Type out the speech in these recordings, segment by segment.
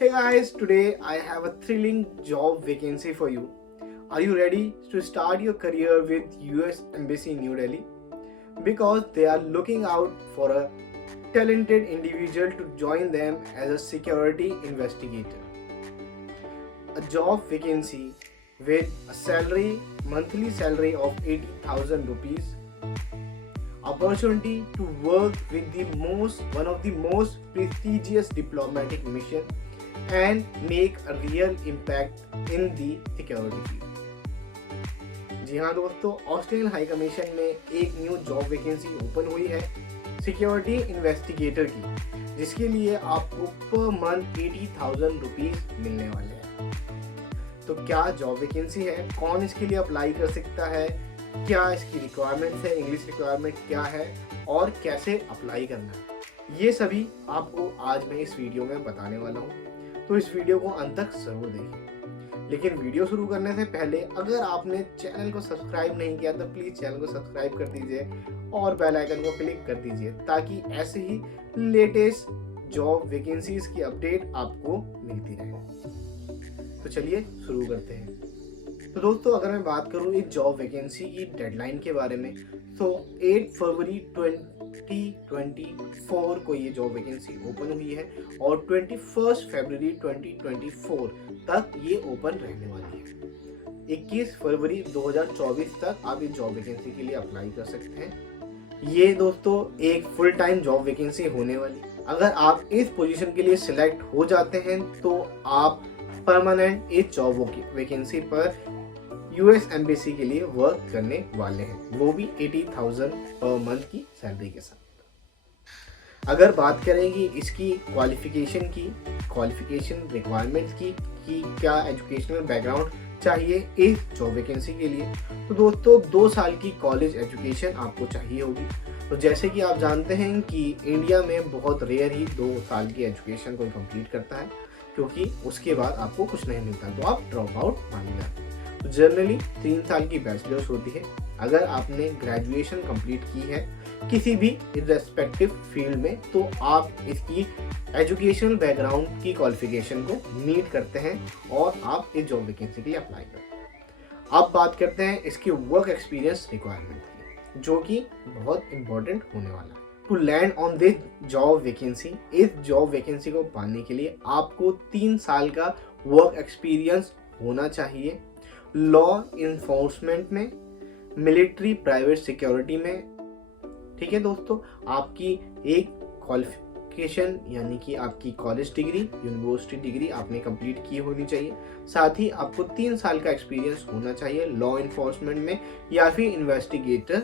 Hey guys, today I have a thrilling job vacancy for you. Are you ready to start your career with US Embassy New Delhi? Because they are looking out for a talented individual to join them as a security investigator. A job vacancy with a monthly salary of 80,000 rupees, opportunity to work with one of the most prestigious diplomatic mission and make a real impact in the security field। जी हाँ दोस्तों, Australian high commission में एक new job vacancy open हुई है security investigator की, जिसके लिए आपको पर मंथ 80,000 रुपीज मिलने वाले हैं। तो क्या जॉब वैकेंसी है, कौन इसके लिए अप्लाई कर सकता है, क्या इसकी रिक्वायरमेंट्स है, इंग्लिश रिक्वायरमेंट क्या है और कैसे अप्लाई करना है, ये सभी आपको आज मैं इस वीडियो में बताने वाला हूँ। तो इस वीडियो को अंत तक जरूर देखें। लेकिन वीडियो शुरू करने से पहले अगर आपने चैनल को सब्सक्राइब नहीं किया तो प्लीज़ चैनल को सब्सक्राइब कर दीजिए और बेल आइकन को क्लिक कर दीजिए, ताकि ऐसे ही लेटेस्ट जॉब वैकेंसीज की अपडेट आपको मिलती रहे। तो चलिए शुरू करते हैं। तो दोस्तों, अगर मैं बात करूँ इस जॉब वैकेंसी की डेडलाइन के बारे में, तो 8 फरवरी 2024 को ये जॉब वैकेंसी ओपन हुई है और 21 फरवरी 2024 तक ये ओपन रहने वाली है। 21 फरवरी 2024 तक आप इस जॉब वैकेंसी के लिए अप्लाई कर सकते हैं। ये दोस्तों एक फुल टाइम जॉब वैकेंसी होने वाली। अगर आप इस पोजीशन के लिए सिलेक्ट हो जाते हैं तो आप परमानेंट इस जॉब वैकेंसी पर यूएस एम्बेसी के लिए वर्क करने वाले हैं, वो भी 80,000 पर मंथ की सैलरी के साथ। अगर बात करेंगे इसकी क्वालिफिकेशन रिक्वायरमेंट्स की कि क्या एजुकेशनल बैकग्राउंड चाहिए इस जॉब वैकेंसी के लिए, तो दोस्तों 2 साल की कॉलेज एजुकेशन आपको चाहिए होगी। तो जैसे कि आप जानते हैं कि इंडिया में बहुत रेयर ही 2 साल की एजुकेशन कोई कंप्लीट करता है, क्योंकि उसके बाद आपको कुछ नहीं मिलता, तो आप ड्रॉप आउट माने जाते हैं। तो जनरली 3 साल की बैचलर्स होती है। अगर आपने ग्रेजुएशन कंप्लीट की है किसी भी रिस्पेक्टिव फील्ड में, तो आप इसकी एजुकेशनल बैकग्राउंड की क्वालिफिकेशन को मीट करते हैं और आप इस जॉब वैकेंसी के लिए अप्लाई करते हैं। अब बात करते हैं इसकी वर्क एक्सपीरियंस रिक्वायरमेंट की, जो कि बहुत इंपॉर्टेंट होने वाला है। To land on this job vacancy, इस जॉब वैकेंसी को पाने के लिए आपको 3 साल का वर्क एक्सपीरियंस होना चाहिए। लॉ इन्फोर्समेंट में, मिलिट्री प्राइवेट सिक्योरिटी में। ठीक है दोस्तों, आपकी एक क्वालिफिकेशन यानी कि आपकी कॉलेज डिग्री, यूनिवर्सिटी डिग्री आपने कंप्लीट की होनी चाहिए। साथ ही आपको 3 साल का एक्सपीरियंस होना चाहिए लॉ इन्फोर्समेंट में या फिर इन्वेस्टिगेटर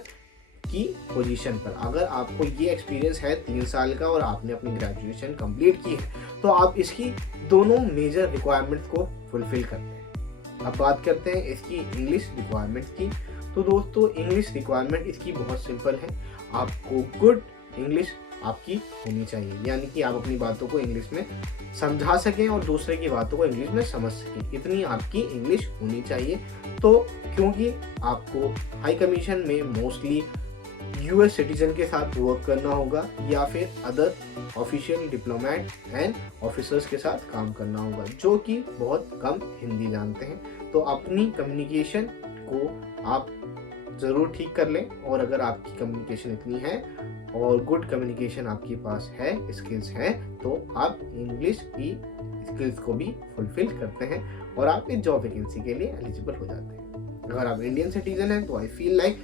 की पोजीशन पर। अगर आपको ये एक्सपीरियंस है 3 साल का और आपने अपनी ग्रेजुएशन कंप्लीट की है, तो आप इसकी दोनों मेजर रिक्वायरमेंट्स को फुलफिल करते हैं। अब बात करते हैं इसकी इंग्लिश रिक्वायरमेंट्स की। तो दोस्तों, इंग्लिश रिक्वायरमेंट इसकी बहुत सिंपल है। आपको गुड इंग्लिश आपकी होनी चाहिए, यानी कि आप अपनी बातों को इंग्लिश में समझा सकें और दूसरे की बातों को इंग्लिश में समझ सकें, इतनी आपकी इंग्लिश होनी चाहिए। तो क्योंकि आपको हाई कमीशन में मोस्टली यूएस सिटीजन के साथ वर्क करना होगा या फिर other official diplomat and officers के साथ काम करना होगा, जो कि बहुत कम हिंदी जानते हैं। तो अपनी कम्युनिकेशन को आप ज़रूर ठीक कर लें, और अगर आपकी कम्युनिकेशन इतनी है और गुड कम्युनिकेशन आपके पास है, स्किल्स हैं, तो आप इंग्लिश की स्किल्स को भी फुलफिल करते हैं और आप इस जॉब वैकेंसी के लिए एलिजिबल हो जाते हैं। अगर आप इंडियन सिटीजन हैं तो I feel like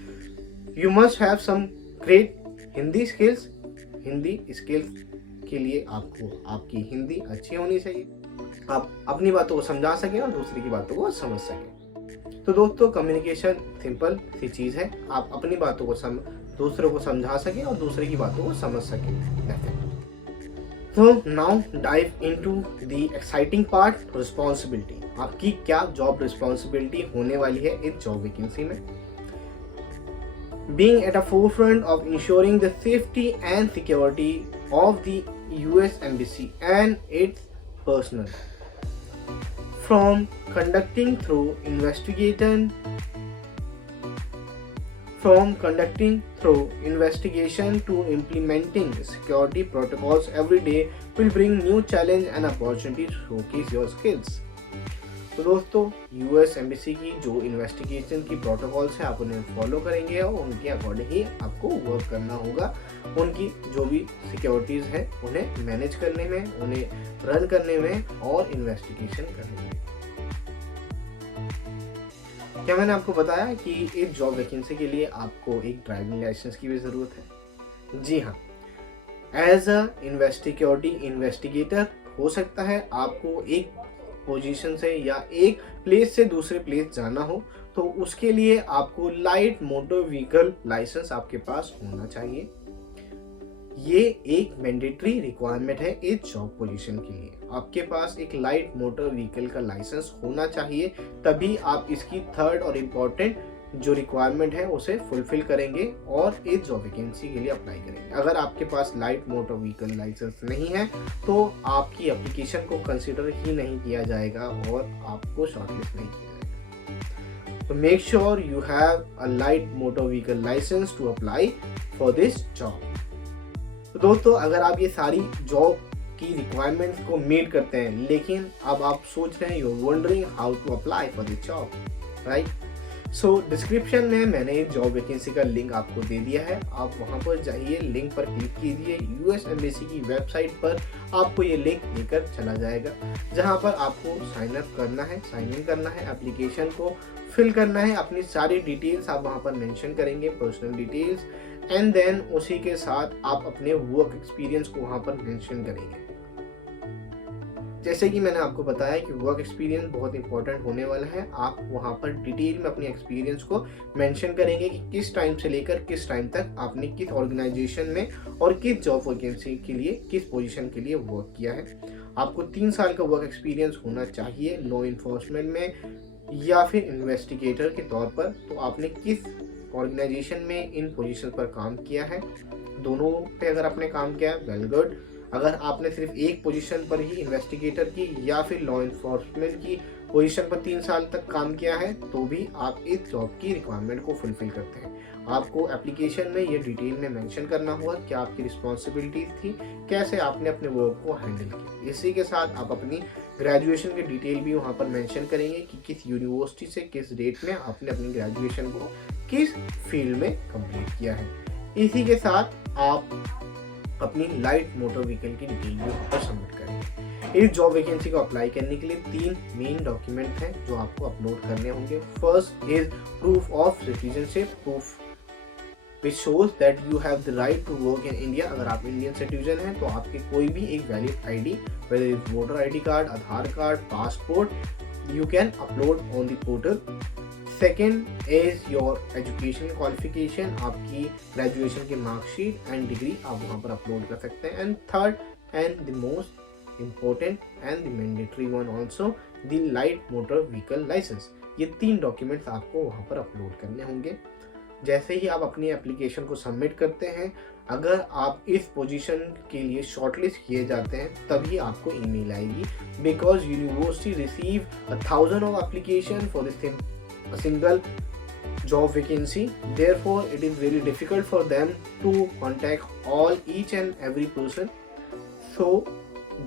you must have some great Hindi skills. Hindi skills के लिए आपको आपकी हिंदी अच्छी होनी चाहिए, आप अपनी बातों को समझा सकें और दूसरे की बातों को समझ सकें। तो दोस्तों, कम्युनिकेशन सिंपल सी चीज़ है, आप अपनी बातों को दूसरों को समझा सकें और दूसरे की बातों को समझ सकें। तो now dive into the exciting part, responsibility. आपकी क्या जॉब रिस्पॉन्सिबिलिटी होने वाली है इस जॉब वैकेंसी में। Being at the forefront of ensuring the safety and security of the US Embassy and its personnel, from conducting investigation to implementing security protocols every day will bring new challenge and opportunity to showcase your skills. तो दोस्तों US embassy की जो investigation की protocols हैं आप उन्हें follow करेंगे और उनके अकॉर्डिंग ही आपको वर्क करना होगा। उनकी जो भी सिक्योरिटीज़ हैं उन्हें मैनेज करने में, उन्हें रन करने में और इन्वेस्टिगेशन करने में। क्या मैंने आपको बताया कि इस जॉब वैकेंसी के लिए आपको एक ड्राइविंग लाइसेंस की भी ज़रूरत है? जी हाँ, एज अ इन्वेस्टिगेटर हो सकता है आपको एक पोजीशन से या एक प्लेस से दूसरे प्लेस जाना हो, तो उसके लिए आपको लाइट मोटर व्हीकल लाइसेंस आपके पास होना चाहिए। ये एक मैंडेटरी रिक्वायरमेंट है इस जॉब पोजीशन के लिए। आपके पास एक लाइट मोटर व्हीकल का लाइसेंस होना चाहिए, तभी आप इसकी थर्ड और इम्पोर्टेंट जो रिक्वायरमेंट है उसे फुलफिल करेंगे और इस जॉब वैकेंसी के लिए अप्लाई करेंगे। अगर आपके पास लाइट मोटर व्हीकल लाइसेंस नहीं है तो आपकी एप्लीकेशन को कंसिडर ही नहीं किया जाएगा और आपको शॉर्टलिस्ट नहीं किया जाएगा। तो make sure you have a light motor vehicle licence to apply for this job. तो दोस्तों अगर आप ये सारी जॉब की रिक्वायरमेंट्स को मीट करते हैं, लेकिन अब आप सोच रहे हैं, you are wondering how to apply for this job, right? So description में मैंने जॉब वैकेंसी का लिंक आपको दे दिया है, आप वहां पर जाइए, लिंक पर क्लिक कीजिए। यूएस एम्बेसी की वेबसाइट पर आपको ये लिंक लेकर चला जाएगा, जहां पर आपको साइन अप करना है, साइन इन करना है, एप्लीकेशन को फिल करना है, अपनी सारी डिटेल्स आप वहां पर मेंशन करेंगे, पर्सनल डिटेल्स, एंड देन उसी के साथ आप अपने वर्क एक्सपीरियंस को वहां पर मेंशन करेंगे। जैसे कि मैंने आपको बताया कि वर्क एक्सपीरियंस बहुत इंपॉर्टेंट होने वाला है। आप वहाँ पर डिटेल में अपने एक्सपीरियंस को मेंशन करेंगे कि किस टाइम से लेकर किस टाइम तक आपने किस ऑर्गेनाइजेशन में और किस जॉब वैकेंसी के लिए, किस पोजीशन के लिए वर्क किया है। आपको 3 साल का वर्क एक्सपीरियंस होना चाहिए लॉ इन्फोर्समेंट में या फिर इन्वेस्टिगेटर के तौर पर। तो आपने किस ऑर्गेनाइजेशन में इन पोजीशन पर काम किया है, दोनों पे अगर आपने काम किया है, वेल गुड। अगर आपने सिर्फ एक पोजीशन पर ही, इन्वेस्टिगेटर की या फिर लॉ इन्फोर्समेंट की पोजीशन पर 3 साल तक काम किया है, तो भी आप इस जॉब की रिक्वायरमेंट को फुलफिल करते हैं। आपको एप्लीकेशन में ये डिटेल में मेंशन करना होगा क्या आपकी रिस्पॉन्सिबिलिटीज थी, कैसे आपने अपने वर्क को हैंडल किया। इसी के साथ आप अपनी ग्रेजुएशन की डिटेल भी वहाँ पर मेंशन करेंगे कि किस यूनिवर्सिटी से किस डेट में आपने अपनी ग्रेजुएशन को किस फील्ड में कंप्लीट किया है। इसी के साथ आप अपनी लाइट मोटर व्हीकल की डिटेल भी वहाँ पर सबमिट करेंगे। इस जॉब वैकेंसी को अप्लाई करने के लिए 3 मेन डॉक्यूमेंट हैं जो आपको अपलोड करने होंगे। First is proof of citizenship, proof which shows that you have the right to work in India। अगर आप इंडियन सिटीजन हैं तो आपके कोई भी एक valid ID, whether it's voter ID card, Aadhaar card, passport, you can upload on the portal। Second is your education qualification, आपकी graduation की मार्कशीट एंड डिग्री आप वहाँ पर अपलोड कर सकते हैं। And third and the most important and the mandatory one also, the light motor vehicle licence. ये 3 documents आपको वहाँ पर अपलोड करने होंगे। जैसे ही आप अपनी एप्लीकेशन को सबमिट करते हैं, अगर आप इस पोजीशन के लिए शॉर्टलिस्ट किए जाते हैं तभी आपको ईमेल आएगी, because university receive 1000 of application for this a single job vacancy, therefore it is very difficult for them to contact each and every person। so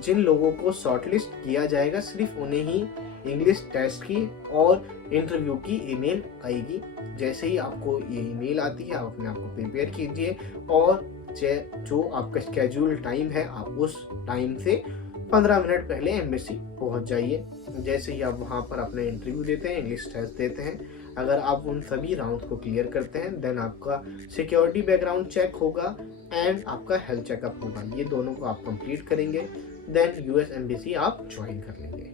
जिन लोगों को शॉर्टलिस्ट किया जाएगा सिर्फ उन्हें ही इंग्लिश टेस्ट की और इंटरव्यू की ईमेल आएगी। जैसे ही आपको ये ईमेल आती है, आप अपने आप को प्रिपेयर कीजिए और जो आपका स्केड्यूल टाइम है आप उस टाइम से 15 मिनट पहले एम्बेसी पहुंच जाइए। जैसे ही आप वहां पर अपना इंटरव्यू देते हैं, इंग्लिश टेस्ट देते हैं, अगर आप उन सभी राउंड को क्लियर करते हैं, देन आपका सिक्योरिटी बैकग्राउंड चेक होगा एंड आपका हेल्थ चेकअप होगा। ये दोनों को आप कंप्लीट करेंगे, देन यूएस एम्बेसी आप ज्वाइन कर लेंगे।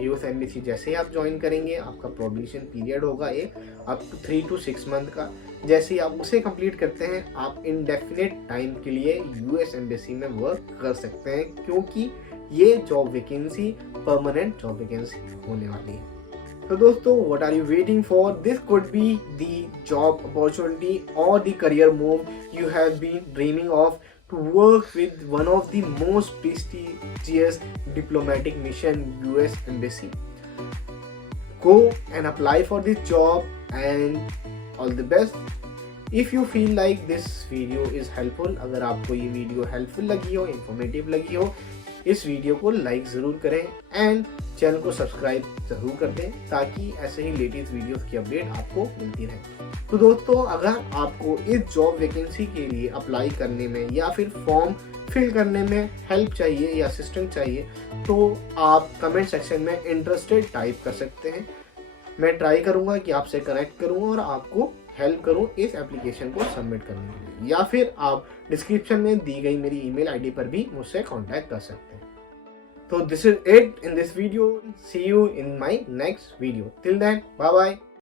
यूएस एम्बेसी जैसे ही आप ज्वाइन करेंगे, आपका प्रोबेशन पीरियड होगा एक आप 3 to 6 मंथ का। जैसे ही आप उसे कंप्लीट करते हैं, आप इनडेफिनेट टाइम के लिए यूएस एम्बेसी में वर्क कर सकते हैं, क्योंकि ये job vacancy permanent job vacancy होने वाली है। तो दोस्तों, what are you waiting for? This could be the job opportunity और the career move you have been dreaming of, to work with one of the most prestigious diplomatic mission, US Embassy. Go and apply for this job and all the best. If you feel like this video is helpful, अगर आपको ये video helpful लगी हो, informative लगी हो, इस video को like ज़रूर करें एंड चैनल को सब्सक्राइब ज़रूर कर दें ताकि ऐसे ही लेटेस्ट वीडियोस की अपडेट आपको मिलती रहे। तो दोस्तों, अगर आपको इस जॉब वैकेंसी के लिए अप्लाई करने में या फिर फॉर्म फिल करने में हेल्प चाहिए या असिस्टेंट चाहिए तो आप कमेंट सेक्शन में इंटरेस्टेड टाइप कर सकते हैं। मैं ट्राई करूंगा कि आपसे कनेक्ट करूं और आपको हेल्प करूं इस एप्लीकेशन को सबमिट करने के लिए, या फिर आप डिस्क्रिप्शन में दी गई मेरी ईमेल आईडी पर भी मुझसे कांटेक्ट कर सकते हैं। तो this is it in this video. See you in my next video. Till then, bye bye.